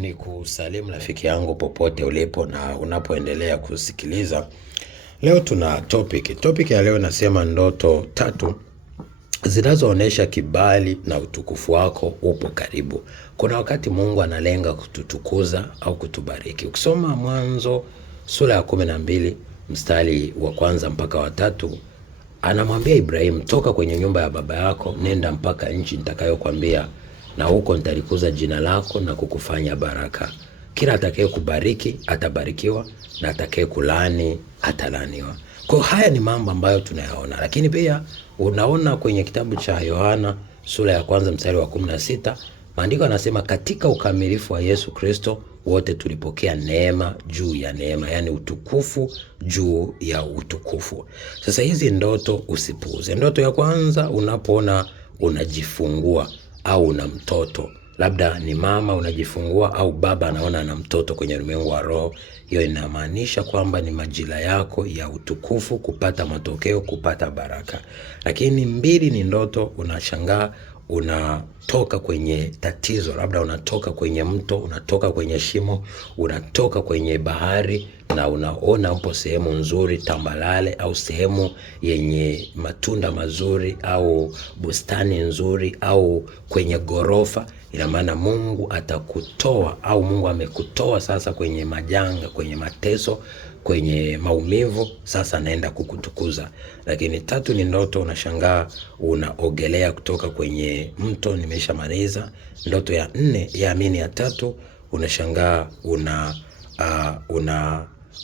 Ni kusalimu rafiki yangu popote ulipo na unapoendelea kusikiliza. Leo tuna topic ya leo nasema ndoto 3 zinazoonesha kibali na utukufu wako upo karibu. Kuna wakati Mungu analenga kututukuza au kutubariki. Ukisoma Mwanzo sura ya 12 mstari wa 1 mpaka wa 3, anamwambia Ibrahim, toka kwenye nyumba ya baba yako, nenda mpaka nchi nitakayokuambia, na huko nitalikuza jina lako na kukufanya baraka. Kila atakaye kubariki atabarikiwa, na atakaye kulaani atalaaniwa. Kwa haya ni mambo ambayo tunayaona, lakini pia unaona kwenye kitabu cha Yohana sura ya 1 mstari wa 16, maandiko yanasema katika ukamilifu wa Yesu Kristo wote tulipokea neema juu ya neema, yani utukufu juu ya utukufu. Sasa hizi ndoto usipuuze. Ndoto ya kwanza, unapoona unajifungua au una mtoto, labda ni mama unajifungua au baba anaona ana mtoto kwenye ulimwengu wa roho, hiyo inamaanisha kwamba ni majira yako ya utukufu, kupata matokeo, kupata baraka. Lakini 2 ni ndoto unashangaa unatoka kwenye tatizo, labda unatoka kwenye mto, unatoka kwenye shimo, unatoka kwenye bahari na unaona upo sehemu nzuri tambalale, au sehemu yenye matunda mazuri, au bustani nzuri, au kwenye gorofa. Ina maana Mungu atakutoa, au Mungu amekutoa sasa kwenye majanga, kwenye mateso, kwenye maumivu, sasa anaenda kukutukuza. Lakini 3 ni ndoto unashangaa unaogelea kutoka kwenye mto, nimeshamaliza. Ndoto ya 4 ya 3 unashangaa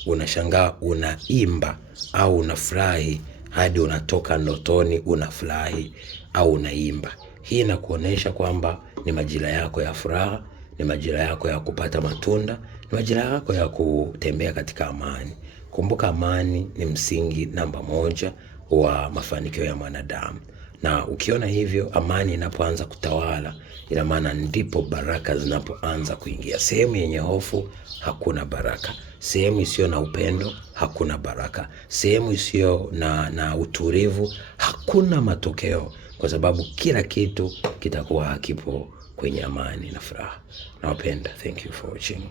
unashangaa unaimba au unafurahi hadi unatoka ndotoni unafurahi au unaimba. Hii inakuonesha kwamba ni majira yako ya furaha, ni majira yako ya kupata matunda, ni majira yako ya kutembea katika amani. Kumbuka amani ni msingi namba 1 wa mafanikio ya mwanadamu. Na ukiona hivyo, amani inapoanza kutawala, ina maana ndipo baraka zinapoanza kuingia. Sehemu yenye hofu hakuna baraka. Sehemu isiyo na upendo hakuna baraka. Sehemu isiyo na utulivu hakuna matokeo, kwa sababu kila kitu kitakuwa hakipo kwenye amani na furaha. Nawapenda. Thank you for watching.